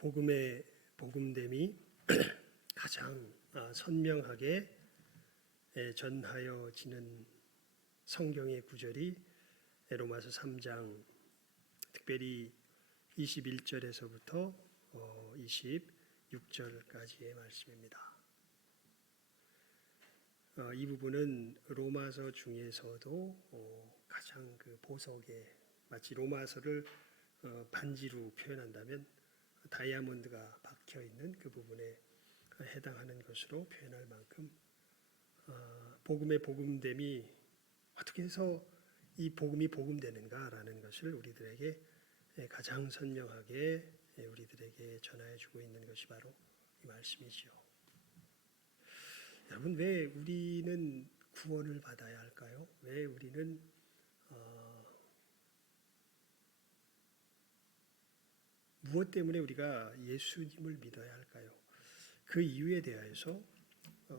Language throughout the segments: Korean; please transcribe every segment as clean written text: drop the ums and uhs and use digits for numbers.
복음의 복음됨이 가장 선명하게 전하여지는 성경의 구절이 로마서 3장 특별히 21절에서부터 26절까지의 말씀입니다. 이 부분은 로마서 중에서도 가장 그 보석에 마치 로마서를 반지로 표현한다면 다이아몬드가 박혀 있는 그 부분에 해당하는 것으로 표현할 만큼 복음의 복음됨이 어떻게 해서 이 복음이 복음되는가라는 것을 우리들에게 가장 선명하게 우리들에게 전하여 주고 있는 것이 바로 이 말씀이지요. 여러분, 왜 우리는 구원을 받아야 할까요? 왜 우리는 무엇 때문에 우리가 예수님을 믿어야 할까요? 그 이유에 대하여서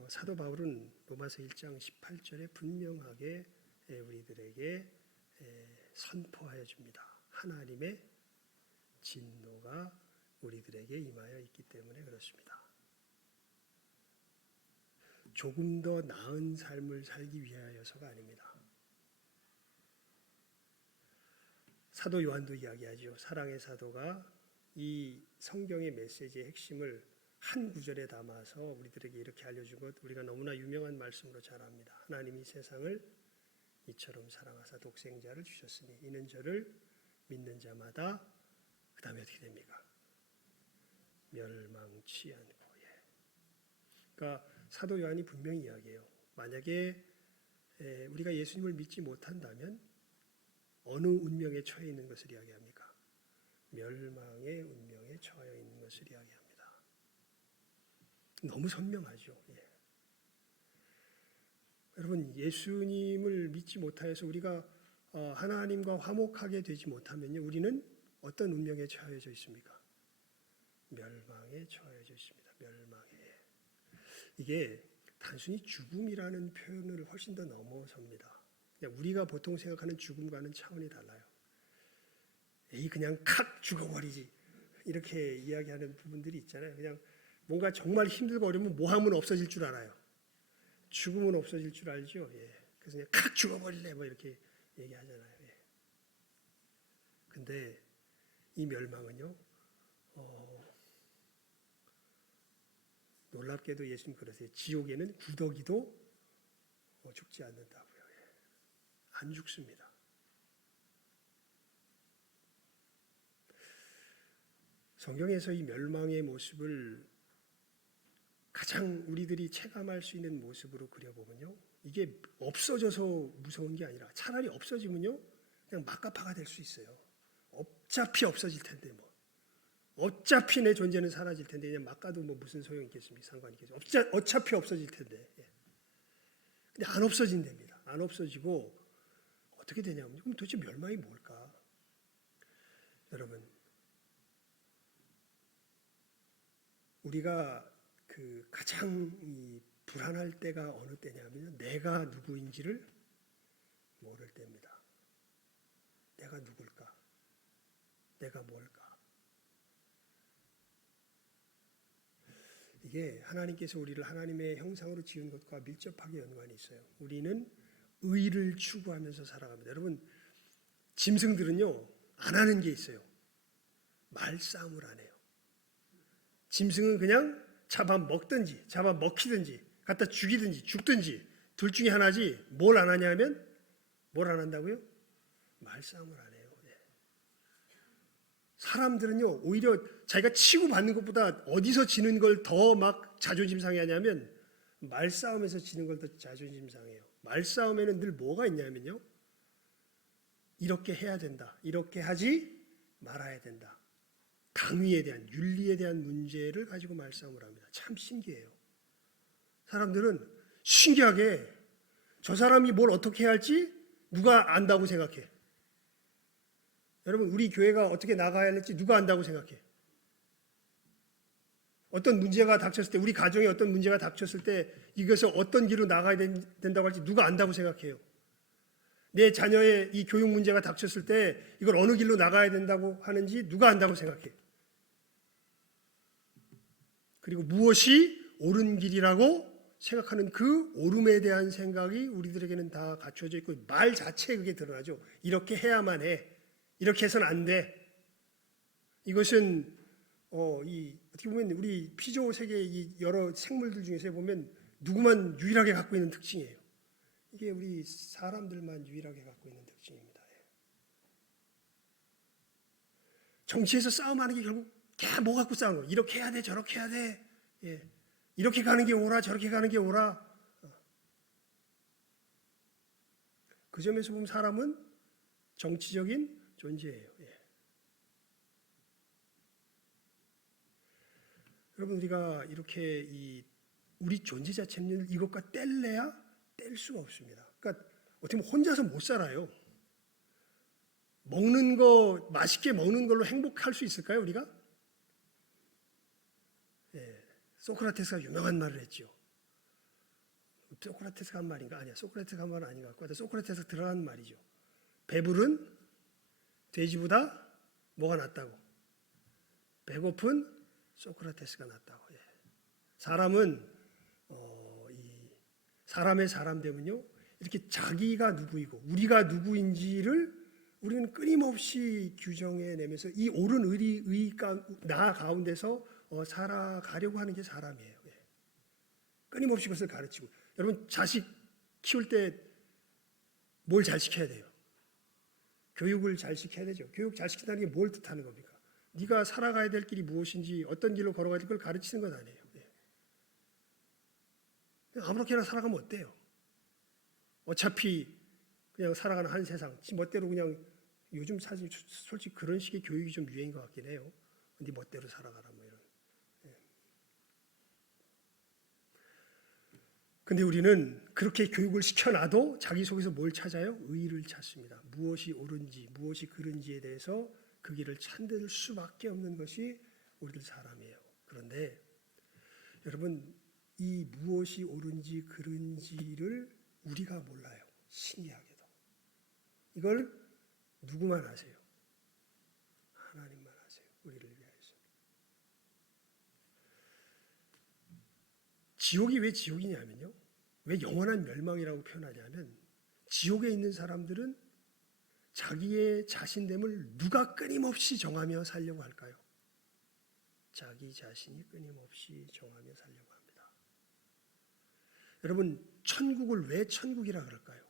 사도 바울은 로마서 1장 18절에 분명하게 우리들에게 선포하여 줍니다. 하나님의 진노가 우리들에게 임하여 있기 때문에 그렇습니다. 조금 더 나은 삶을 살기 위하여서가 아닙니다. 사도 요한도 이야기하죠. 사랑의 사도가 이 성경의 메시지의 핵심을 한 구절에 담아서 우리들에게 이렇게 알려준 것 우리가 너무나 유명한 말씀으로 잘 압니다. 하나님이 세상을 이처럼 사랑하사 독생자를 주셨으니 이는 저를 믿는 자마다 그 다음에 어떻게 됩니까? 멸망치 않고. 그러니까 사도 요한이 분명히 이야기해요. 만약에 우리가 예수님을 믿지 못한다면 어느 운명에 처해 있는 것을 이야기합니까? 멸망의 운명에 처해 있는 것을 이야기합니다. 너무 선명하죠. 여러분, 예수님을 믿지 못하여서 우리가 하나님과 화목하게 되지 못하면요, 우리는 어떤 운명에 처해져 있습니까? 멸망에 처해져 있습니다. 멸망에. 이게 단순히 죽음이라는 표현을 훨씬 더 넘어섭니다. 우리가 보통 생각하는 죽음과는 차원이 달라요. 그냥 칵 죽어버리지 이렇게 이야기하는 부분들이 있잖아요. 그냥 뭔가 정말 힘들고 어려우면 모함은 없어질 줄 알아요. 죽음은 없어질 줄 알죠. 그래서 그냥 칵 죽어버릴래 뭐 이렇게 얘기하잖아요. 근데 이 멸망은요, 놀랍게도 예수님 그러세요. 지옥에는 구더기도 죽지 않는다고요. 안 죽습니다. 성경에서 이 멸망의 모습을 가장 우리들이 체감할 수 있는 모습으로 그려보면요, 이게 없어져서 무서운 게 아니라 차라리 없어지면요 그냥 막가파가 될 수 있어요. 어차피 없어질 텐데 뭐 어차피 내 존재는 사라질 텐데 그냥 막 가도 뭐 무슨 소용이 있겠습니까? 상관이 있겠습니까? 어차피 없어질 텐데. 근데 안 없어진답니다. 안 없어지고 어떻게 되냐면, 그럼 도대체 멸망이 뭘까? 여러분, 우리가 그 가장 불안할 때가 어느 때냐면 내가 누구인지를 모를 때입니다. 내가 누굴까? 내가 뭘까? 이게 하나님께서 우리를 하나님의 형상으로 지은 것과 밀접하게 연관이 있어요. 우리는 의를 추구하면서 살아갑니다. 여러분, 짐승들은요 안 하는 게 있어요. 말싸움을 안 해요. 짐승은 그냥 잡아먹든지 잡아먹히든지 갖다 죽이든지 죽든지 둘 중에 하나지, 뭘 안 하냐면 뭘 안 한다고요? 말싸움을 안 해요. 사람들은요 오히려 자기가 치고받는 것보다 어디서 지는 걸 더 막 자존심 상해하냐면 말싸움에서 지는 걸 더 자존심 상해요. 말싸움에는 늘 뭐가 있냐면요, 이렇게 해야 된다, 이렇게 하지 말아야 된다, 당위에 대한, 윤리에 대한 문제를 가지고 말싸움을 합니다. 참 신기해요. 사람들은 신기하게 저 사람이 뭘 어떻게 해야 할지 누가 안다고 생각해. 여러분, 우리 교회가 어떻게 나가야 할지 누가 안다고 생각해? 어떤 문제가 닥쳤을 때, 우리 가정에 어떤 문제가 닥쳤을 때 이것을 어떤 길로 나가야 된다고 할지 누가 안다고 생각해요? 내 자녀의 이 교육 문제가 닥쳤을 때 이걸 어느 길로 나가야 된다고 하는지 누가 안다고 생각해? 그리고 무엇이 옳은 길이라고 생각하는 그 옳음에 대한 생각이 우리들에게는 다 갖춰져 있고 말 자체에 그게 드러나죠. 이렇게 해야만 해. 이렇게 해서는 안 돼. 이것은 어떻게 보면 우리 피조 세계의 이 여러 생물들 중에서 보면 누구만 유일하게 갖고 있는 특징이에요. 이게 우리 사람들만 유일하게 갖고 있는 특징입니다. 정치에서 싸움하는 게 결국 뭐 갖고 싸우는 거예요. 이렇게 해야 돼, 저렇게 해야 돼. 예. 이렇게 가는 게 옳아, 저렇게 가는 게 옳아. 그 점에서 보면 사람은 정치적인 존재예요. 예. 여러분 우리가 이렇게 우리 존재 자체는 이것과 뗄래야 뗄 수가 없습니다. 그러니까 어떻게 보면 혼자서 못 살아요. 먹는 거 맛있게 먹는 걸로 행복할 수 있을까요, 우리가? 예. 소크라테스가 유명한 말을 했죠. 소크라테스가 한 말인가? 아니야. 소크라테스가 한 말은 아닌 것 같고 소크라테스가 들어간 말이죠. 배부른 돼지보다 뭐가 낫다고? 배고픈 소크라테스가 낫다고. 예. 사람은 사람의 사람됨은요 이렇게 자기가 누구이고 우리가 누구인지를 우리는 끊임없이 규정해내면서 이 옳은 나 가운데서 살아가려고 하는 게 사람이에요. 예. 끊임없이 그것을 가르치고 여러분 자식 키울 때 뭘 잘 시켜야 돼요? 교육을 잘 시켜야 되죠. 교육 잘 시킨다는 게 뭘 뜻하는 겁니까? 네가 살아가야 될 길이 무엇인지 어떤 길로 걸어가야 될 걸 가르치는 것 아니에요. 예. 아무렇게나 살아가면 어때요? 어차피 그냥 살아가는 한 세상 지 멋대로 그냥 요즘 사실 솔직히 그런 식의 교육이 좀 유행인 것 같긴 해요. 네 멋대로 살아가라 뭐 이런. 예. 근데 우리는 그렇게 교육을 시켜놔도 자기 속에서 뭘 찾아요? 의의를 찾습니다. 무엇이 옳은지 무엇이 그른지에 대해서 그 길을 찾을 수밖에 없는 것이 우리들 사람이에요. 그런데 여러분 이 무엇이 옳은지 그른지를 우리가 몰라요. 신기하게도. 이걸 누구만 아세요? 하나님만 아세요. 우리를 위하여서. 지옥이 왜 지옥이냐면요. 왜 영원한 멸망이라고 표현하냐면 지옥에 있는 사람들은 자기의 자신됨을 누가 끊임없이 정하며 살려고 할까요? 자기 자신이 끊임없이 정하며 살려고 합니다. 여러분 천국을 왜 천국이라 그럴까요?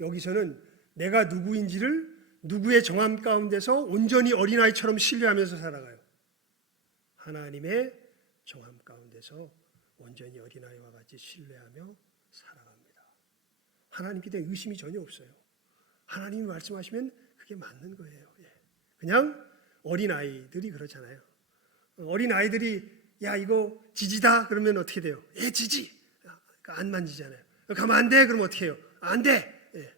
여기서는 내가 누구인지를 누구의 정함 가운데서 온전히 어린아이처럼 신뢰하면서 살아가요. 하나님의 정함 가운데서 온전히 어린아이와 같이 신뢰하며 살아갑니다. 하나님께 대한 의심이 전혀 없어요. 하나님이 말씀하시면 그게 맞는 거예요. 그냥 어린아이들이 그렇잖아요. 어린아이들이 야 이거 지지다 그러면 어떻게 돼요? 예 지지. 그러니까 안 만지잖아요. 가면 안 돼 그러면 어떻게 해요? 안 돼. 예.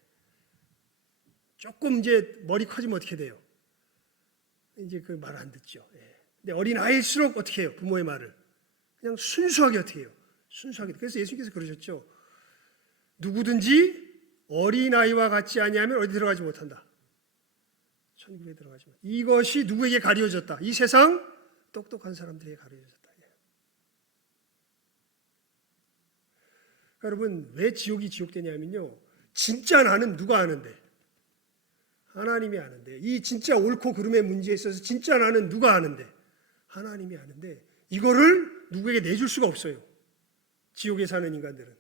조금 이제 머리 커지면 어떻게 돼요? 이제 그 말 안 듣죠. 예. 근데 어린아이일수록 어떻게 해요? 부모의 말을 그냥 순수하게 어떻게 해요? 순수하게. 그래서 예수님께서 그러셨죠. 누구든지 어린아이와 같지 아니하면 어디 들어가지 못한다. 천국에 들어가지 못한다. 이것이 누구에게 가려졌다. 이 세상 똑똑한 사람들에게 가려졌다. 여러분 왜 지옥이 지옥되냐면요. 진짜 나는 누가 아는데? 하나님이 아는데. 이 진짜 옳고 그름의 문제에 있어서 진짜 나는 누가 아는데? 하나님이 아는데 이거를 누구에게 내줄 수가 없어요. 지옥에 사는 인간들은.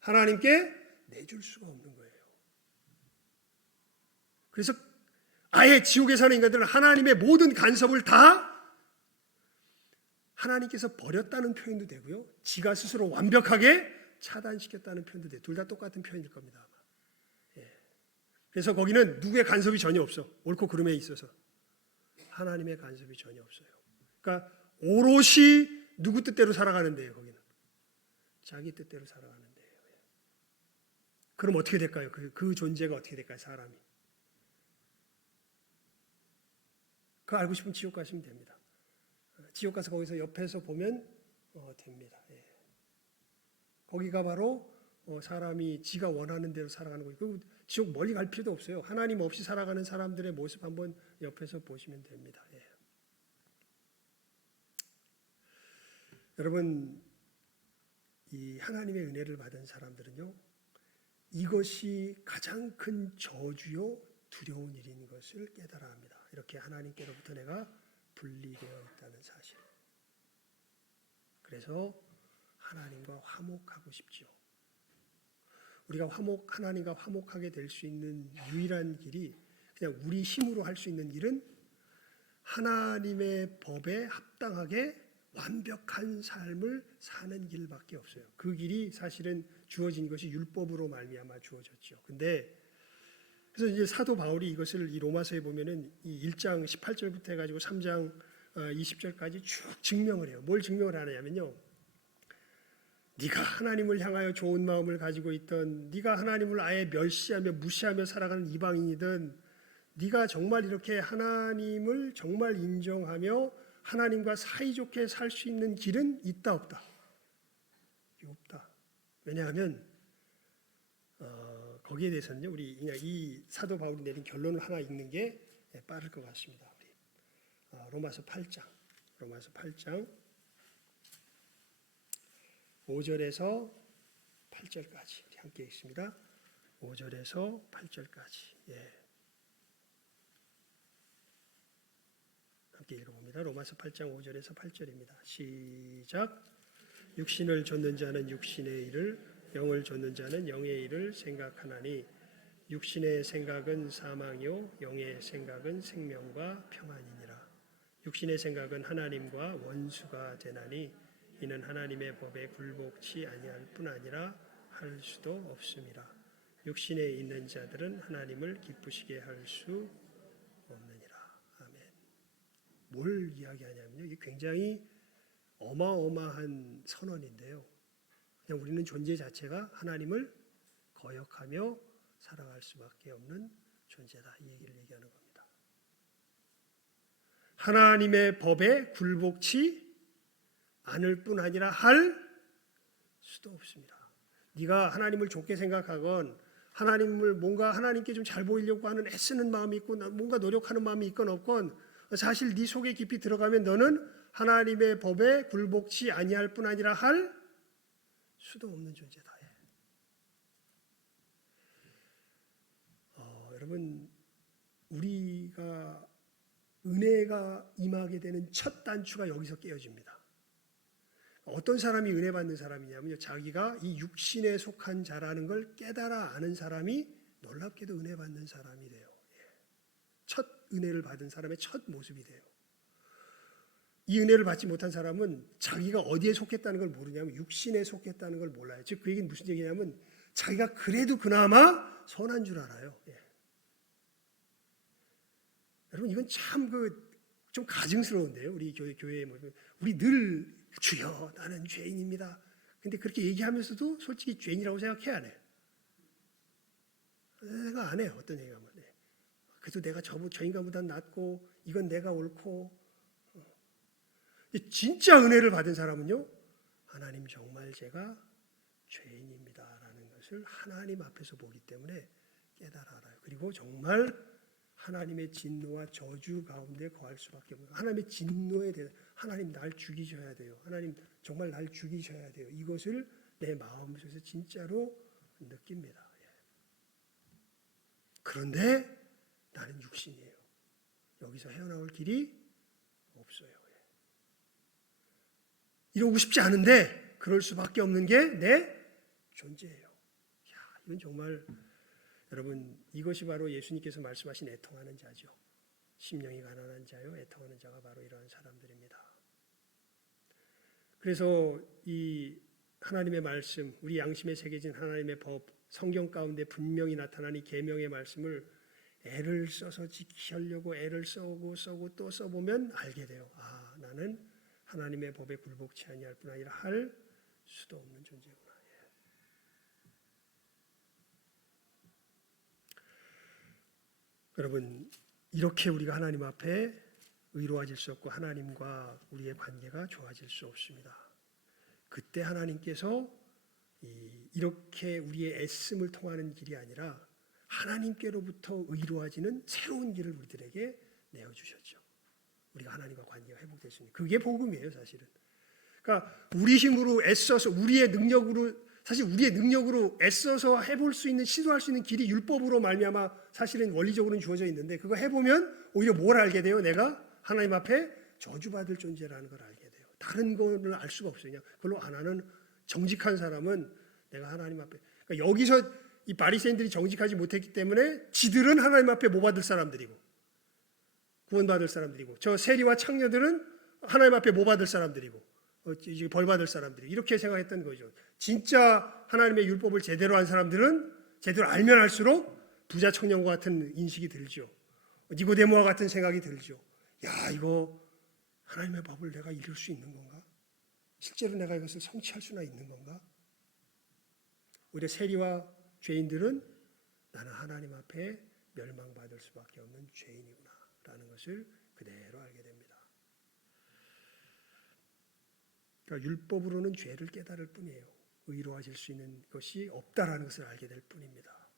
하나님께 내줄 수가 없는 거예요. 그래서 아예 지옥에 사는 인간들은 하나님의 모든 간섭을 다 하나님께서 버렸다는 표현도 되고요. 지가 스스로 완벽하게 차단시켰다는 표현도 돼요. 둘 다 똑같은 표현일 겁니다. 아마. 예. 그래서 거기는 누구의 간섭이 전혀 없어. 옳고 그름에 있어서. 하나님의 간섭이 전혀 없어요. 그러니까 오롯이 누구 뜻대로 살아가는 데예요. 거기는. 자기 뜻대로 살아가는 데예요. 그럼 어떻게 될까요? 그 존재가 어떻게 될까요? 사람이. 그거 알고 싶으면 지옥 가시면 됩니다. 지옥 가서 거기서 옆에서 보면 됩니다. 예. 거기가 바로 사람이 지가 원하는 대로 살아가는 거고 그 지옥 멀리 갈 필요도 없어요. 하나님 없이 살아가는 사람들의 모습 한번 옆에서 보시면 됩니다. 예. 여러분, 이 하나님의 은혜를 받은 사람들은요, 이것이 가장 큰 저주요 두려운 일인 것을 깨달아야 합니다. 이렇게 하나님께로부터 내가 분리되어 있다는 사실. 그래서 하나님과 화목하고 싶지요. 우리가 하나님과 화목하게 될 수 있는 유일한 길이, 그냥 우리 힘으로 할 수 있는 길은 하나님의 법에 합당하게 완벽한 삶을 사는 길밖에 없어요. 그 길이 사실은 주어진 것이 율법으로 말미암아 주어졌죠. 근데 그래서 이제 사도 바울이 이것을 이 로마서에 보면은 이 1장 18절부터 해가지고 3장 20절까지 쭉 증명을 해요. 뭘 증명을 하냐면요, 네가 하나님을 향하여 좋은 마음을 가지고 있던, 네가 하나님을 아예 멸시하며 무시하며 살아가는 이방인이든, 네가 정말 이렇게 하나님을 정말 인정하며 하나님과 사이좋게 살 수 있는 길은 있다 없다? 없다. 왜냐하면 거기에 대해서는요, 우리 그냥 이 사도 바울이 내린 결론을 하나 읽는 게 빠를 것 같습니다. 우리 로마서 8장 5절에서 8절까지 우리 함께 읽습니다. 5절에서 8절까지. 함께 읽어봅니다. 로마서 8장 5절에서 8절입니다. 시작. 육신을 좇는 자는 육신의 일을, 영을 좇는 자는 영의 일을 생각하나니 육신의 생각은 사망이요 영의 생각은 생명과 평안이니라. 육신의 생각은 하나님과 원수가 되나니 이는 하나님의 법에 굴복치 아니할 뿐 아니라 할 수도 없음이라. 육신에 있는 자들은 하나님을 기쁘시게 할 수 없느니라. 아멘. 뭘 이야기하냐면요, 이게 굉장히 어마어마한 선언인데요, 그냥 우리는 존재 자체가 하나님을 거역하며 살아갈 수밖에 없는 존재다, 이 얘기를 얘기하는 겁니다. 하나님의 법에 굴복치 않을 뿐 아니라 할 수도 없습니다. 네가 하나님을 좋게 생각하건 하나님을 뭔가 하나님께 좀 잘 보이려고 하는 애쓰는 마음이 있고 뭔가 노력하는 마음이 있건 없건, 사실 네 속에 깊이 들어가면 너는 하나님의 법에 굴복치 아니할 뿐 아니라 할 수도 없는 존재다. 여러분, 우리가 은혜가 임하게 되는 첫 단추가 여기서 깨어집니다. 어떤 사람이 은혜 받는 사람이냐면요, 자기가 이 육신에 속한 자라는 걸 깨달아 아는 사람이 놀랍게도 은혜 받는 사람이 돼요. 첫 은혜를 받은 사람의 첫 모습이 돼요. 이 은혜를 받지 못한 사람은 자기가 어디에 속했다는 걸 모르냐면 육신에 속했다는 걸 몰라요. 즉 그 얘기는 무슨 얘기냐면 자기가 그래도 그나마 선한 줄 알아요. 여러분, 이건 참 좀 가증스러운데요. 우리 교회에 우리 늘 주여 나는 죄인입니다. 근데 그렇게 얘기하면서도 솔직히 죄인이라고 생각해 안 해요? 생각 안 해요. 어떤 얘기하면. 그래도 내가 저 인간보다 낫고 이건 내가 옳고. 진짜 은혜를 받은 사람은요, 하나님 정말 제가 죄인입니다라는 것을 하나님 앞에서 보기 때문에 깨달아 알아요. 그리고 정말 하나님의 진노와 저주 가운데 거할 수밖에 없어요. 하나님의 진노에 대해 하나님 날 죽이셔야 돼요. 하나님 정말 날 죽이셔야 돼요. 이것을 내 마음속에서 진짜로 느낍니다. 그런데 나는 육신이에요. 여기서 헤어나올 길이 없어요. 이러고 싶지 않은데 그럴 수밖에 없는 게 내 존재예요. 이건 정말 여러분, 이것이 바로 예수님께서 말씀하신 애통하는 자죠. 심령이 가난한 자요 애통하는 자가 바로 이러한 사람들입니다. 그래서 이 하나님의 말씀, 우리 양심에 새겨진 하나님의 법, 성경 가운데 분명히 나타난 이 계명의 말씀을 애를 써서 지키려고 애를 써고 또 써보면 알게 돼요. 나는 하나님의 법에 굴복치 아니할 뿐 아니라 할 수도 없는 존재구나. 여러분, 이렇게 우리가 하나님 앞에 의로워질 수 없고 하나님과 우리의 관계가 좋아질 수 없습니다. 그때 하나님께서 이렇게 우리의 애씀을 통하는 길이 아니라 하나님께로부터 의로워지는 새로운 길을 우리들에게 내어주셨죠. 우리가 하나님과 관계가 회복될 수 있는, 그게 복음이에요. 사실은 그러니까 우리 힘으로 애써서 우리의 능력으로 애써서 해볼 수 있는 시도할 수 있는 길이 율법으로 말미암아 사실은 원리적으로는 주어져 있는데 그거 해보면 오히려 뭘 알게 돼요? 내가 하나님 앞에 저주받을 존재라는 걸 알게 돼요. 다른 거는 알 수가 없어요. 그냥 그걸로 안 하는 정직한 사람은 내가 하나님 앞에 그러니까 여기서 이 바리새인들이 정직하지 못했기 때문에 지들은 하나님 앞에 뭐 받을 사람들이고 구원받을 사람들이고 저 세리와 창녀들은 하나님 앞에 뭐 받을 사람들이고 벌 받을 사람들이 이렇게 생각했던 거죠. 진짜 하나님의 율법을 제대로 한 사람들은 제대로 알면 알수록 부자 청년과 같은 인식이 들죠. 니고데모와 같은 생각이 들죠. 야, 이거 하나님의 법을 내가 이룰 수 있는 건가? 실제로 내가 이것을 성취할 수나 있는 건가? 오히려 세리와 죄인들은 나는 하나님 앞에 멸망받을 수밖에 없는 죄인이구나 라는 것을 그대로 알게 됩니다. 그러니까 율법으로는 죄를 깨달을 뿐이에요. 의로워질 수 있는 것이 없다라는 것을 알게 될 뿐입니다.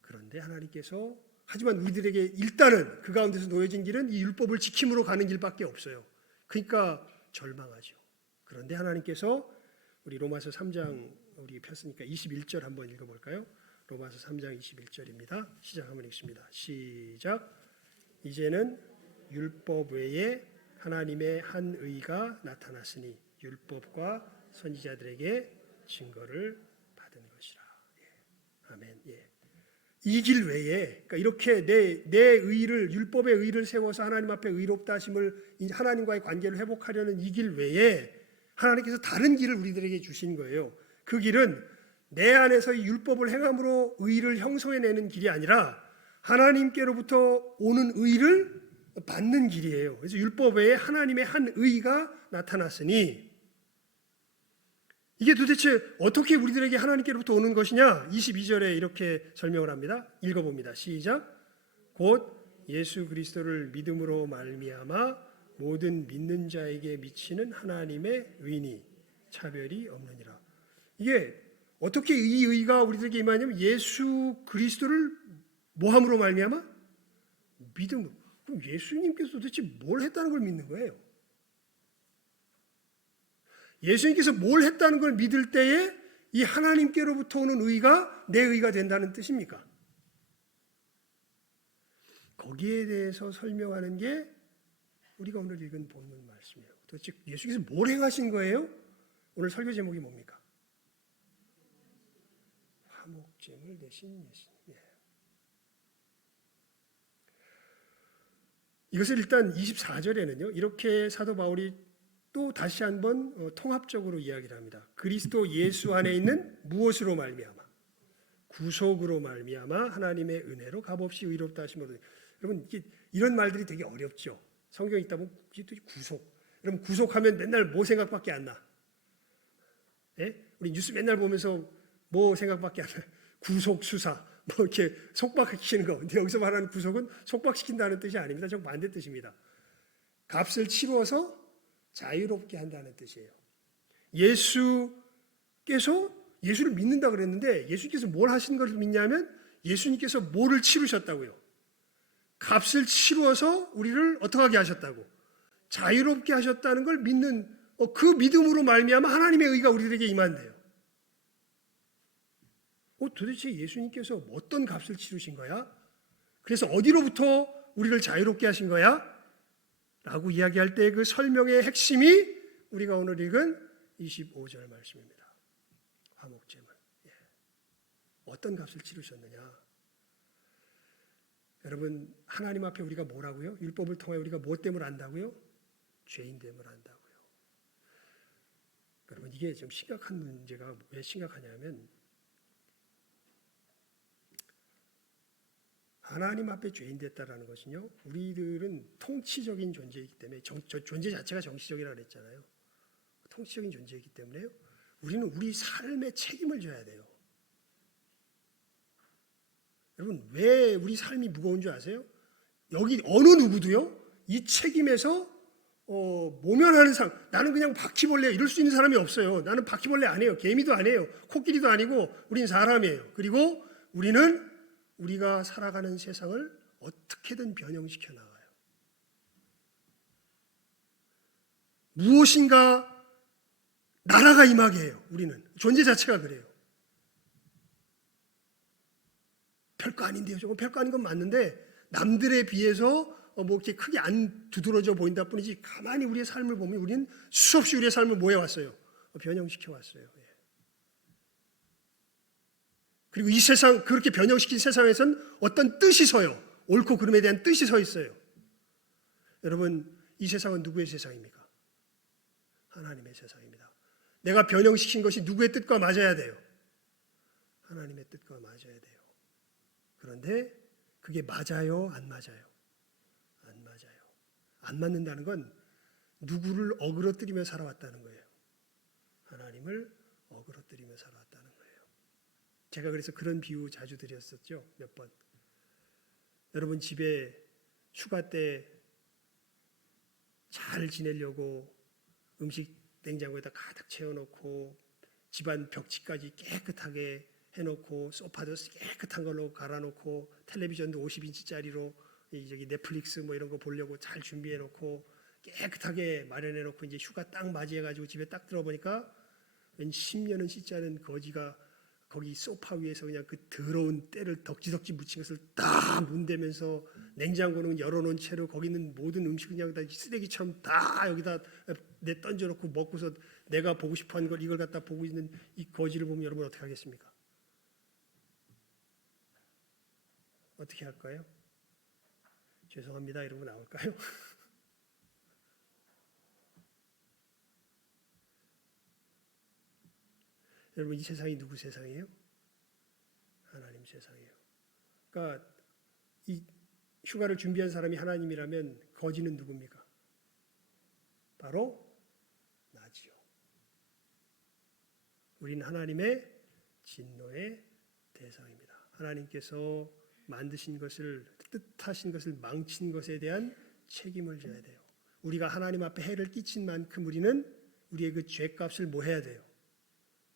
그런데 하나님께서 하지만 우리들에게 일단은 그 가운데서 놓여진 길은 이 율법을 지킴으로 가는 길밖에 없어요. 그러니까 절망하죠. 그런데 하나님께서 우리 로마서 3장 우리 폈으니까 21절 한번 읽어볼까요? 로마서 3장 21절입니다. 시작 한번 읽습니다. 시작. 이제는 율법 외에 하나님의 한 의가 나타났으니 율법과 선지자들에게 증거를 받은 것이라. 예. 아멘. 예. 이 길 외에 그러니까 이렇게 내 의를 율법의 의를 세워서 하나님 앞에 의롭다 하심을 하나님과의 관계를 회복하려는 이 길 외에 하나님께서 다른 길을 우리들에게 주신 거예요. 그 길은 내 안에서 이 율법을 행함으로 의를 형성해내는 길이 아니라 하나님께로부터 오는 의를 받는 길이에요. 그래서 율법 외에 하나님의 한 의가 나타났으니 이게 도대체 어떻게 우리들에게 하나님께로부터 오는 것이냐? 22절에 이렇게 설명을 합니다. 읽어봅니다. 시작. 곧 예수 그리스도를 믿음으로 말미암아 모든 믿는 자에게 미치는 하나님의 의니 차별이 없느니라. 이게 어떻게 이 의가 우리들에게 임하냐면 예수 그리스도를 뭐함으로 말미암아? 믿음으로. 그럼 예수님께서 도대체 뭘 했다는 걸 믿는 거예요? 예수님께서 뭘 했다는 걸 믿을 때에 이 하나님께로부터 오는 의가 내 의가 된다는 뜻입니까? 거기에 대해서 설명하는 게 우리가 오늘 읽은 본문 말씀이에요. 도대체 예수께서 뭘 행하신 거예요? 오늘 설교 제목이 뭡니까? 화목제물 대신 예수님. 예. 이것을 일단 24절에는요. 이렇게 사도 바울이 또 다시 한번 통합적으로 이야기를 합니다. 그리스도 예수 안에 있는 무엇으로 말미암아? 구속으로 말미암아 하나님의 은혜로 값없이 의롭다 하심으로. 여러분 이런 말들이 되게 어렵죠. 성경 읽다 보면 구속. 여러분 구속하면 맨날 뭐 생각밖에 안 나? 예? 우리 뉴스 맨날 보면서 뭐 생각밖에 안 나? 구속 수사. 뭐 이렇게 속박시키는 거. 근데 여기서 말하는 구속은 속박시킨다는 뜻이 아닙니다. 정 반대 뜻입니다. 값을 치루어서 자유롭게 한다는 뜻이에요. 예수를 믿는다 그랬는데 예수님께서 뭘 하신 걸 믿냐면 예수님께서 뭐를 치르셨다고요? 값을 치루어서 우리를 어떻게 하게 하셨다고? 자유롭게 하셨다는 걸 믿는 그 믿음으로 말미암아 하나님의 의가 우리들에게 임한대요. 도대체 예수님께서 어떤 값을 치르신 거야? 그래서 어디로부터 우리를 자유롭게 하신 거야? 라고 이야기할 때 그 설명의 핵심이 우리가 오늘 읽은 25절 말씀입니다. 화목제물. 예. 어떤 값을 치르셨느냐? 여러분 하나님 앞에 우리가 뭐라고요? 율법을 통해 우리가 무엇 때문에 안다고요? 죄인됨을 안다고요. 여러분 이게 좀 심각한 문제가 왜 심각하냐면 하나님 앞에 죄인 됐다라는 것은요. 우리들은 통치적인 존재이기 때문에 존재 자체가 정치적이라고 했잖아요. 통치적인 존재이기 때문에요. 우리는 우리 삶에 책임을 져야 돼요. 여러분 왜 우리 삶이 무거운 줄 아세요? 여기 어느 누구도요. 이 책임에서 모면하는 사람, 나는 그냥 바퀴벌레 이럴 수 있는 사람이 없어요. 나는 바퀴벌레 아니에요. 개미도 아니에요. 코끼리도 아니고 우린 사람이에요. 그리고 우리는 우리가 살아가는 세상을 어떻게든 변형시켜 나가요. 무엇인가 나라가 임하게 해요. 우리는 존재 자체가 그래요. 별거 아닌데요. 조금 별거 아닌 건 맞는데 남들에 비해서 뭐 이렇게 크게 안 두드러져 보인다 뿐이지 가만히 우리의 삶을 보면 우리는 수없이 우리의 삶을 뭐 해왔어요? 변형시켜 왔어요. 그리고 이 세상 그렇게 변형시킨 세상에선 어떤 뜻이 서요. 옳고 그름에 대한 뜻이 서 있어요. 여러분 이 세상은 누구의 세상입니까? 하나님의 세상입니다. 내가 변형시킨 것이 누구의 뜻과 맞아야 돼요? 하나님의 뜻과 맞아야 돼요. 그런데 그게 맞아요? 안 맞아요? 안 맞아요. 안 맞는다는 건 누구를 어그러뜨리며 살아왔다는 거예요. 하나님을 어그러뜨리며 살아왔다는 거예요. 제가 그래서 그런 비유 자주 드렸었죠. 몇 번. 여러분 집에 휴가 때 잘 지내려고 음식 냉장고에다 가득 채워놓고 집안 벽지까지 깨끗하게 해놓고 소파도 깨끗한 걸로 갈아놓고 텔레비전도 50인치짜리로 저기 넷플릭스 뭐 이런 거 보려고 잘 준비해놓고 깨끗하게 마련해놓고 이제 휴가 딱 맞이해가지고 집에 딱 들어보니까 왠 10년은 씻지 않은 거지가 거기 소파 위에서 그냥 그 더러운 때를 덕지덕지 묻힌 것을 딱 문대면서 냉장고는 열어놓은 채로 거기 있는 모든 음식 그냥 다 쓰레기처럼 다 여기다 내 던져놓고 먹고서 내가 보고 싶어하는 걸 이걸 갖다 보고 있는 이 거지를 보면 여러분 어떻게 하겠습니까? 어떻게 할까요? 죄송합니다 이러고 나올까요? 여러분 이 세상이 누구 세상이에요? 하나님 세상이에요. 그러니까 이 휴가를 준비한 사람이 하나님이라면 거지는 누굽니까? 바로 나지요. 우리는 하나님의 진노의 대상입니다. 하나님께서 만드신 것을 뜻하신 것을 망친 것에 대한 책임을 져야 돼요. 우리가 하나님 앞에 해를 끼친 만큼 우리는 우리의 그 죄값을 뭐 해야 돼요?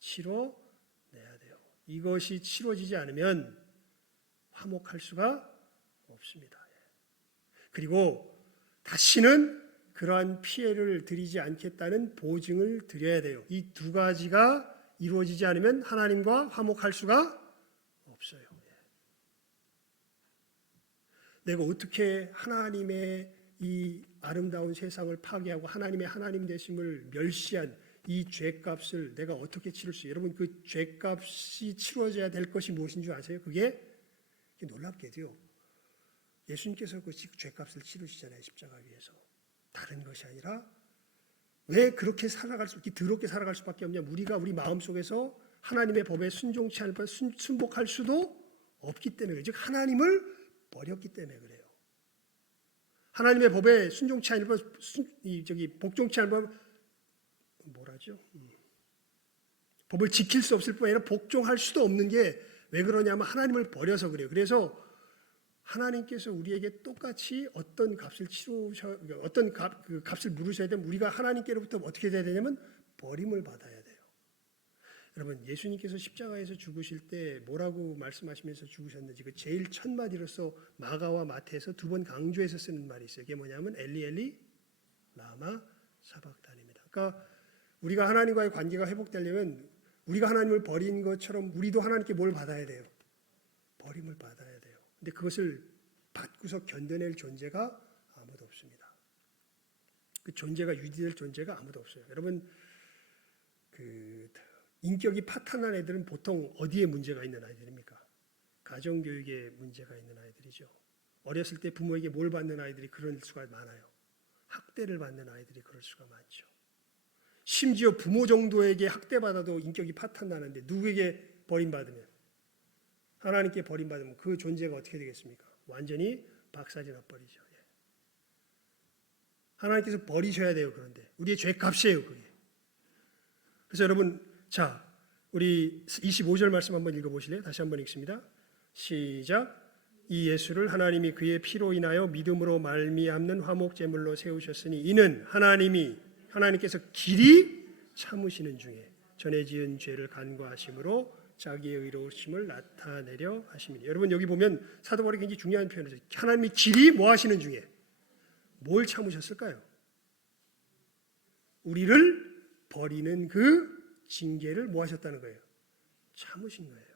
치러내야 돼요. 이것이 치러지지 않으면 화목할 수가 없습니다. 그리고 다시는 그러한 피해를 드리지 않겠다는 보증을 드려야 돼요. 이 두 가지가 이루어지지 않으면 하나님과 화목할 수가 없어요. 내가 어떻게 하나님의 이 아름다운 세상을 파괴하고 하나님의 하나님 되심을 멸시한 이 죄값을 내가 어떻게 치를 수? 여러분 그 죄값이 치러져야 될 것이 무엇인 줄 아세요? 그게 놀랍게도요. 예수님께서 그 죄값을 치르시잖아요. 십자가 위에서. 다른 것이 아니라 왜 그렇게 더럽게 살아갈 수밖에 없냐? 우리가 우리 마음속에서 하나님의 법에 순종치 않을 뻔 순복할 수도 없기 때문에 즉 하나님을 버렸기 때문에 그래요. 하나님의 법에 순종치 않을 뻔 복종치 않을 뻔 뭐라죠? 법을 지킬 수 없을 뿐 아니라 복종할 수도 없는 게 왜 그러냐면 하나님을 버려서 그래요. 그래서 하나님께서 우리에게 똑같이 어떤 값을 값을 물으셔야 되면 우리가 하나님께로부터 어떻게 돼야 되냐면 버림을 받아야 돼요. 여러분 예수님께서 십자가에서 죽으실 때 뭐라고 말씀하시면서 죽으셨는지 그 제일 첫 마디로서 마가와 마태에서 두 번 강조해서 쓰는 말이 있어요. 그게 뭐냐면 엘리 엘리 라마 사박단입니다. 그러니까 우리가 하나님과의 관계가 회복되려면 우리가 하나님을 버린 것처럼 우리도 하나님께 뭘 받아야 돼요? 버림을 받아야 돼요. 근데 그것을 받고서 견뎌낼 존재가 아무도 없습니다. 그 존재가 유지될 존재가 아무도 없어요. 여러분 그 인격이 파탄난 애들은 보통 어디에 문제가 있는 아이들입니까? 가정교육에 문제가 있는 아이들이죠. 어렸을 때 부모에게 뭘 받는 아이들이 그럴 수가 많아요. 학대를 받는 아이들이 그럴 수가 많죠. 심지어 부모 정도에게 학대받아도 인격이 파탄나는데 누구에게 버림받으면 하나님께 버림받으면 그 존재가 어떻게 되겠습니까? 완전히 박살이 나버리죠. 하나님께서 버리셔야 돼요. 그런데 우리의 죄값이에요. 그게. 그래서 여러분 자 우리 25절 말씀 한번 읽어보실래요? 다시 한번 읽습니다. 시작. 이 예수를 하나님이 그의 피로 인하여 믿음으로 말미암는 화목제물로 세우셨으니 이는 하나님께서 길이 참으시는 중에 전에 지은 죄를 간과하심으로 자기의 의로우심을 나타내려 하심이니. 여러분 여기 보면 사도 바울이 굉장히 중요한 표현이죠. 하나님이 길이 뭐 하시는 중에 뭘 참으셨을까요? 우리를 버리는 그 징계를 뭐 하셨다는 거예요? 참으신 거예요.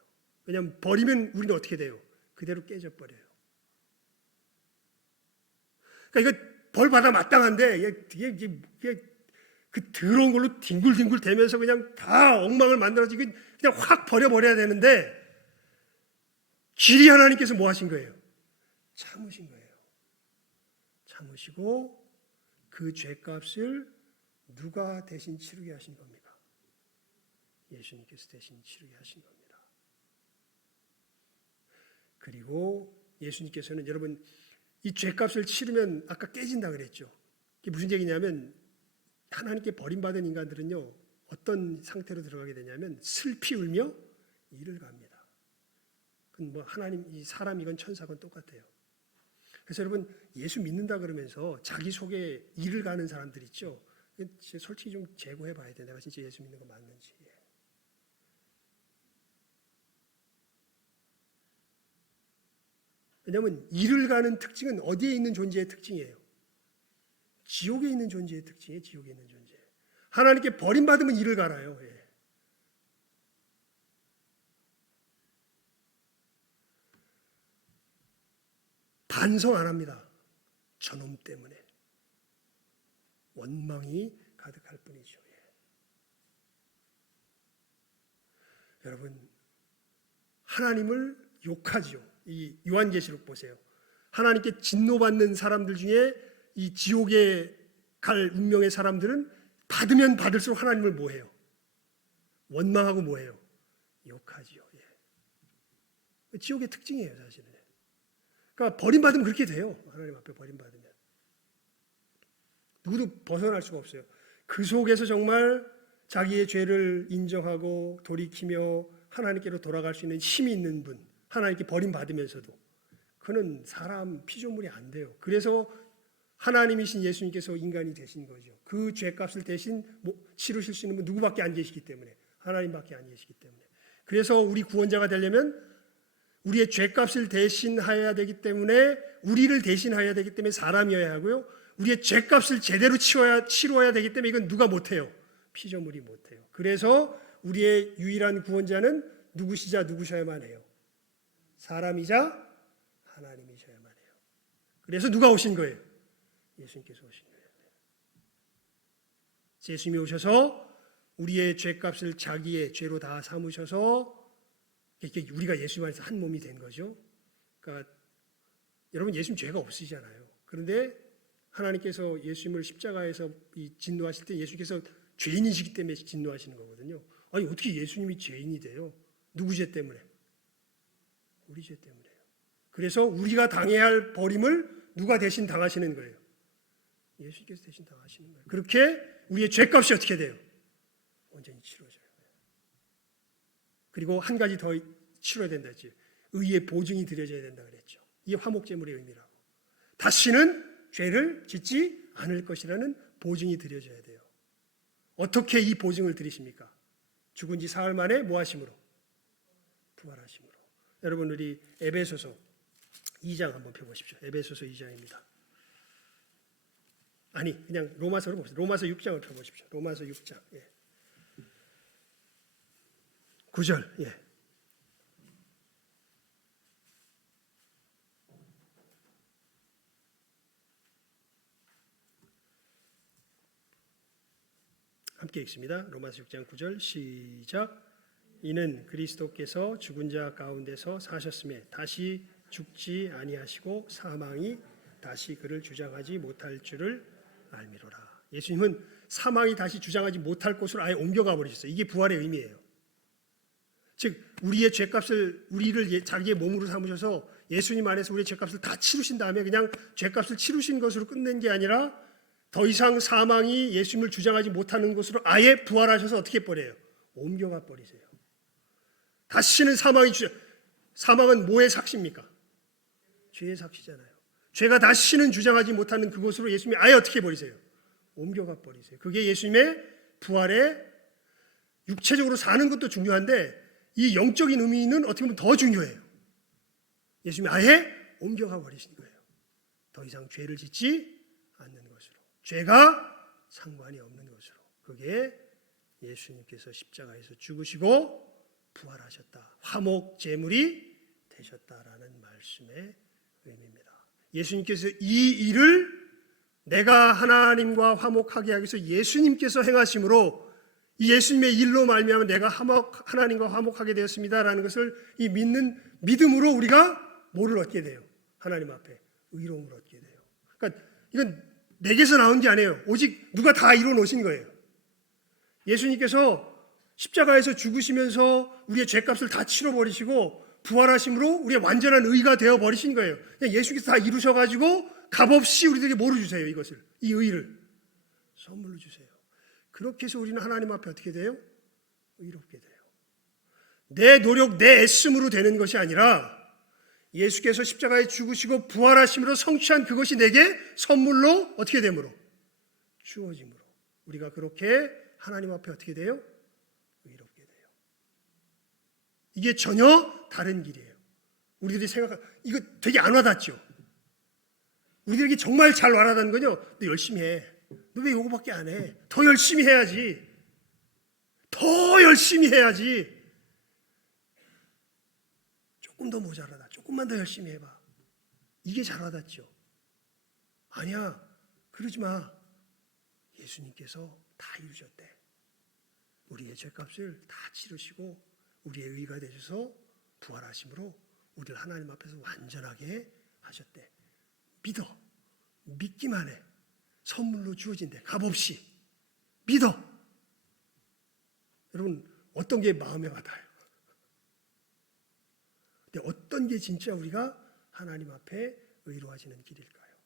왜냐하면 버리면 우리는 어떻게 돼요? 그대로 깨져버려요. 그러니까 이거 벌 받아 마땅한데 이게 그 더러운 걸로 뒹굴뒹굴 대면서 그냥 다 엉망을 만들어서 그냥 확 버려버려야 되는데 길이 하나님께서 뭐 하신 거예요? 참으신 거예요. 참으시고 그 죄값을 누가 대신 치르게 하신 겁니까? 예수님께서 대신 치르게 하신 겁니다. 그리고 예수님께서는 여러분 이 죄값을 치르면 아까 깨진다 그랬죠. 이게 무슨 얘기냐면 하나님께 버림받은 인간들은요 어떤 상태로 들어가게 되냐면 슬피 울며 이를 갑니다. 그건 뭐 하나님 이 사람이건 천사건 똑같아요. 그래서 여러분 예수 믿는다 그러면서 자기 속에 이를 가는 사람들 있죠. 솔직히 좀 재고해 봐야 돼. 내가 진짜 예수 믿는 거 맞는지. 왜냐하면 이를 가는 특징은 어디에 있는 존재의 특징이에요? 지옥에 있는 존재의 특징이에요. 지옥에 있는 존재. 하나님께 버림받으면 이를 갈아요. 예. 반성 안 합니다. 저놈 때문에. 원망이 가득할 뿐이죠. 예. 여러분 하나님을 욕하지요. 이 요한계시록 보세요. 하나님께 진노받는 사람들 중에 이 지옥에 갈 운명의 사람들은 받으면 받을수록 하나님을 뭐해요? 원망하고 뭐해요? 욕하지요. 예. 지옥의 특징이에요 사실은. 그러니까 버림받으면 그렇게 돼요. 하나님 앞에 버림받으면. 누구도 벗어날 수가 없어요. 그 속에서 정말 자기의 죄를 인정하고 돌이키며 하나님께로 돌아갈 수 있는 힘이 있는 분, 하나님께 버림받으면서도 그는 사람 피조물이 안 돼요. 그래서 하나님이신 예수님께서 인간이 되신 거죠. 그 죄값을 대신 치르실 수 있는 분 누구밖에 안 계시기 때문에, 하나님밖에 안 계시기 때문에. 그래서 우리 구원자가 되려면 우리의 죄값을 대신하여야 되기 때문에, 우리를 대신하여야 되기 때문에 사람이어야 하고요. 우리의 죄값을 제대로 치러야 되기 때문에 이건 누가 못해요? 피조물이 못해요. 그래서 우리의 유일한 구원자는 누구셔야만 해요? 사람이자 하나님이셔야만 해요. 그래서 누가 오신 거예요? 예수님께서 오신 거예요. 예수님이 오셔서 우리의 죄값을 자기의 죄로 다 삼으셔서 우리가 예수님 안에서 한 몸이 된 거죠. 그러니까 여러분 예수님 죄가 없으시잖아요. 그런데 하나님께서 예수님을 십자가에서 진노하실 때 예수님께서 죄인이시기 때문에 진노하시는 거거든요. 아니 어떻게 예수님이 죄인이 돼요? 누구 죄 때문에? 우리 죄 때문에요. 그래서 우리가 당해야 할 버림을 누가 대신 당하시는 거예요? 예수님께서 대신 당하시는 거예요. 그렇게 우리의 죄값이 어떻게 돼요? 온전히 치러져요. 그리고 한 가지 더 치러야 된다 했지. 의의 보증이 드려져야 된다 그랬죠. 이게 화목제물의 의미라고. 다시는 죄를 짓지 않을 것이라는 보증이 드려져야 돼요. 어떻게 이 보증을 드리십니까? 죽은 지 사흘 만에 뭐 하심으로? 부활하심으로. 여러분 우리 에베소서 2장 한번 펴보십시오. 에베소서 2장입니다. 아니 그냥 로마서로 봅시다. 로마서 6장을 펴보십시오. 로마서 6장. 예. 9절. 예. 함께 읽습니다. 로마서 6장 9절 시작. 이는 그리스도께서 죽은 자 가운데서 사셨음에 다시 죽지 아니하시고 사망이 다시 그를 주장하지 못할 줄을 알미로라. 예수님은 사망이 다시 주장하지 못할 곳으로 아예 옮겨가 버리셨어요. 이게 부활의 의미예요. 즉 우리의 죄값을 우리를 자기의 몸으로 삼으셔서 예수님 안에서 우리의 죄값을 다 치르신 다음에 그냥 죄값을 치르신 것으로 끝낸 게 아니라 더 이상 사망이 예수님을 주장하지 못하는 곳으로 아예 부활하셔서 어떻게 버려요? 옮겨가 버리세요. 다시는 사망은 뭐의 삭시입니까? 죄의 삭시잖아요. 죄가 다시는 주장하지 못하는 그곳으로 예수님이 아예 어떻게 버리세요? 옮겨가 버리세요. 그게 예수님의 부활에 육체적으로 사는 것도 중요한데 이 영적인 의미는 어떻게 보면 더 중요해요. 예수님이 아예 옮겨가 버리신 거예요. 더 이상 죄를 짓지 않는 것으로. 죄가 상관이 없는 것으로. 그게 예수님께서 십자가에서 죽으시고 부활하셨다. 화목 제물이 되셨다라는 말씀의 의미입니다. 예수님께서 이 일을 내가 하나님과 화목하게 하기 위해서 예수님께서 행하심으로 이 예수님의 일로 말미암아 내가 하나님과 화목하게 되었습니다라는 것을 이 믿는 믿음으로 우리가 뭐를 얻게 돼요? 하나님 앞에 의로움을 얻게 돼요. 그러니까 이건 내게서 나온 게 아니에요. 오직 누가 다 이루어 놓으신 거예요. 예수님께서 십자가에서 죽으시면서 우리의 죄값을 다 치러버리시고 부활하심으로 우리의 완전한 의가 되어버리신 거예요. 그냥 예수께서 다 이루셔가지고 값없이 우리들에게 뭐를 주세요? 이것을, 이 의를 선물로 주세요. 그렇게 해서 우리는 하나님 앞에 어떻게 돼요? 의롭게 돼요. 내 노력, 내 애씀으로 되는 것이 아니라 예수께서 십자가에 죽으시고 부활하심으로 성취한 그것이 내게 선물로 어떻게 되므로? 주어짐으로 우리가 그렇게 하나님 앞에 어떻게 돼요? 의롭게 돼요. 이게 전혀 다른 길이에요. 우리들이 이거 되게 안 와닿죠? 우리들에게 정말 잘 와닿는 건요, 너 열심히 해. 너 왜 이거밖에 안 해? 더 열심히 해야지. 더 열심히 해야지. 조금 더 모자라다. 조금만 더 열심히 해봐. 이게 잘 와닿죠? 아니야. 그러지 마. 예수님께서 다 이루셨대. 우리의 죄값을 다 치르시고 우리의 의가 되셔서 부활하심으로 우리를 하나님 앞에서 완전하게 하셨대. 믿어. 믿기만 해. 선물로 주어진대. 값없이. 믿어. 여러분, 어떤 게 마음에 와닿아요? 근데 어떤 게 진짜 우리가 하나님 앞에 의로워지는 길일까요?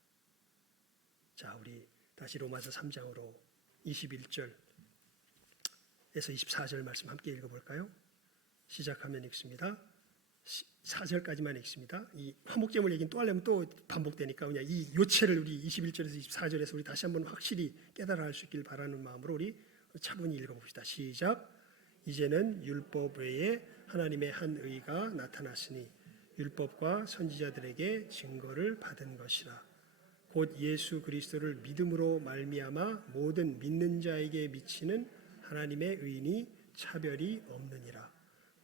자, 우리 다시 로마서 3장으로 21절에서 24절 말씀 함께 읽어볼까요? 시작하면 읽습니다. 4절까지만 읽습니다. 이 화목제물 얘기는 또 하려면 또 반복되니까 그냥 이 요체를 우리 21절에서 24절에서 우리 다시 한번 확실히 깨달아 할 수 있길 바라는 마음으로 우리 차분히 읽어봅시다. 시작. 이제는 율법 외에 하나님의 한 의가 나타났으니 율법과 선지자들에게 증거를 받은 것이라. 곧 예수 그리스도를 믿음으로 말미암아 모든 믿는 자에게 미치는 하나님의 의인이 차별이 없느니라.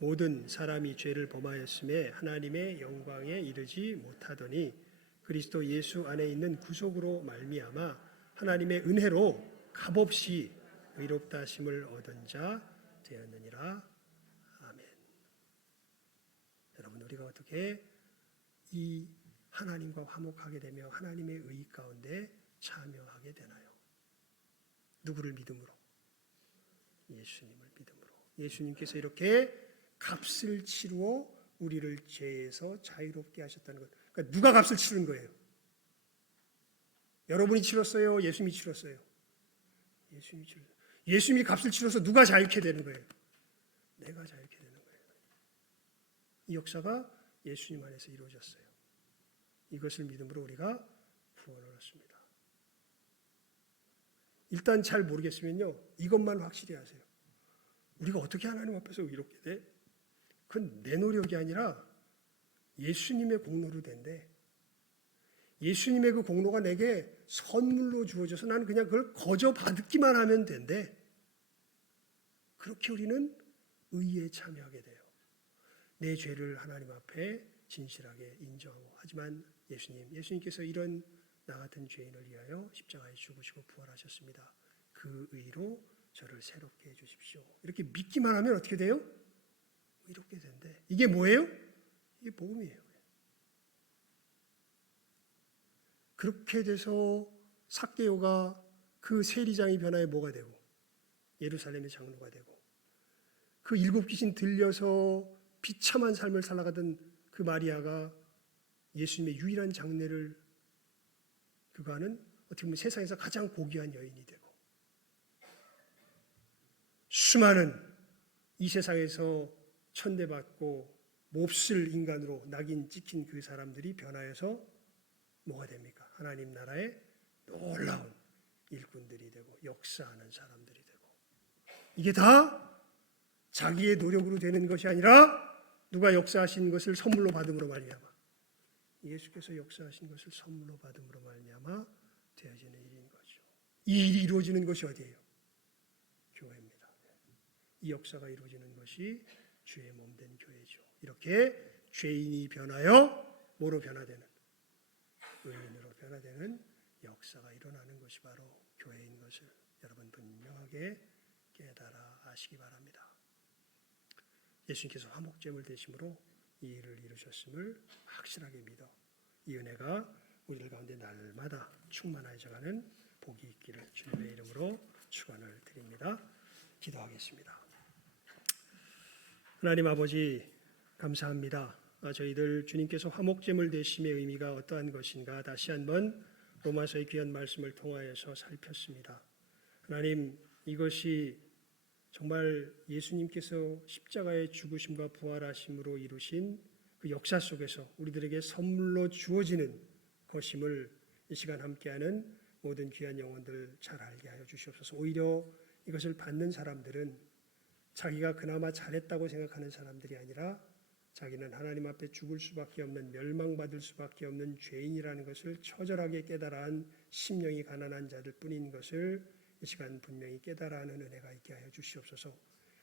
모든 사람이 죄를 범하였음에 하나님의 영광에 이르지 못하더니 그리스도 예수 안에 있는 구속으로 말미암아 하나님의 은혜로 값없이 의롭다 하심을 얻은 자 되었느니라. 아멘. 여러분, 우리가 어떻게 이 하나님과 화목하게 되며 하나님의 의 가운데 참여하게 되나요? 누구를 믿음으로? 예수님을 믿음으로. 예수님께서 이렇게 값을 치루어 우리를 죄에서 자유롭게 하셨다는 것. 그러니까 누가 값을 치른 거예요? 여러분이 치렀어요? 예수님이 치렀어요? 예수님이 치렀어요. 예수님이 값을 치러서 누가 자유케 되는 거예요? 내가 자유케 되는 거예요. 이 역사가 예수님 안에서 이루어졌어요. 이것을 믿음으로 우리가 구원을 얻습니다. 일단 잘 모르겠으면요, 이것만 확실히 하세요. 우리가 어떻게 하나님 앞에서 의롭게 돼? 그건 내 노력이 아니라 예수님의 공로로 된대. 예수님의 그 공로가 내게 선물로 주어져서 나는 그냥 그걸 거저 받기만 하면 된대. 그렇게 우리는 의에 참여하게 돼요. 내 죄를 하나님 앞에 진실하게 인정하고. 하지만 예수님께서 이런 나 같은 죄인을 위하여 십자가에 죽으시고 부활하셨습니다. 그 의로 저를 새롭게 해주십시오. 이렇게 믿기만 하면 어떻게 돼요? 의롭게 된대. 이게 뭐예요? 이게 복음이에요. 그렇게 돼서 삭개오가 그 세리장이 변화해 뭐가 되고 예루살렘의 장로가 되고 그 일곱 귀신 들려서 비참한 삶을 살아가던 그 마리아가 예수님의 유일한 장례를 그가는 어떻게 보면 세상에서 가장 고귀한 여인이 되고 수많은 이 세상에서 천대받고 몹쓸 인간으로 낙인 찍힌 그 사람들이 변하여서 뭐가 됩니까? 하나님 나라의 놀라운 일꾼들이 되고 역사하는 사람들이 되고 이게 다 자기의 노력으로 되는 것이 아니라 누가 역사하신 것을 선물로 받음으로 말미암아 예수께서 역사하신 것을 선물로 받음으로 말미암아 되어지는 일인 거죠. 이 일이 이루어지는 것이 어디예요? 교회입니다. 이 역사가 이루어지는 것이 주의 몸된 교회죠. 이렇게 죄인이 변하여 뭐로 변화되는, 의인으로 변화되는 역사가 일어나는 것이 바로 교회인 것을 여러분 분명하게 깨달아 아시기 바랍니다. 예수님께서 화목제물 되심으로 이 일을 이루셨음을 확실하게 믿어 이 은혜가 우리들 가운데 날마다 충만해져가는 복이 있기를 주님의 이름으로 축원을 드립니다. 기도하겠습니다. 하나님 아버지 감사합니다. 저희들 주님께서 화목제물 되심의 의미가 어떠한 것인가 다시 한번 로마서의 귀한 말씀을 통하여서 살폈습니다. 하나님, 이것이 정말 예수님께서 십자가의 죽으심과 부활하심으로 이루신 그 역사 속에서 우리들에게 선물로 주어지는 것임을 이 시간 함께하는 모든 귀한 영혼들 잘 알게 하여 주시옵소서. 오히려 이것을 받는 사람들은 자기가 그나마 잘했다고 생각하는 사람들이 아니라 자기는 하나님 앞에 죽을 수밖에 없는, 멸망받을 수밖에 없는 죄인이라는 것을 처절하게 깨달아한 심령이 가난한 자들 뿐인 것을 이 시간 분명히 깨달아 하는 은혜가 있게 하여 주시옵소서.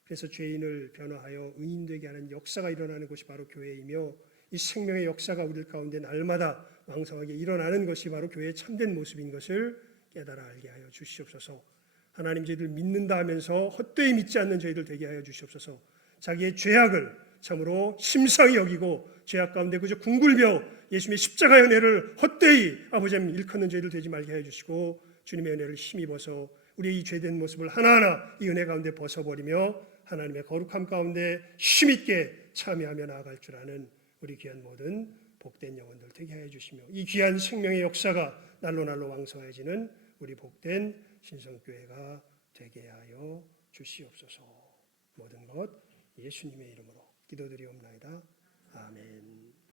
그래서 죄인을 변화하여 의인 되게 하는 역사가 일어나는 것이 바로 교회이며, 이 생명의 역사가 우리 가운데 날마다 왕성하게 일어나는 것이 바로 교회의 참된 모습인 것을 깨달아 알게 하여 주시옵소서. 하나님, 저희들 믿는다 하면서 헛되이 믿지 않는 저희들 되게 하여 주시옵소서. 자기의 죄악을 참으로 심상히 여기고 죄악 가운데 그저 궁굴며 예수님의 십자가의 은혜를 헛되이 아버지 일컫는 저희들 되지 말게 해주시고, 주님의 은혜를 힘입어서 우리의 이 죄된 모습을 하나하나 이 은혜 가운데 벗어버리며 하나님의 거룩함 가운데 힘있게 참여하며 나아갈 줄 아는 우리 귀한 모든 복된 영혼들 되게 해주시며, 이 귀한 생명의 역사가 날로 왕성해지는 우리 복된 신성교회가 되게 하여 주시옵소서. 모든 것 예수님의 이름으로 기도드리옵나이다. 아멘.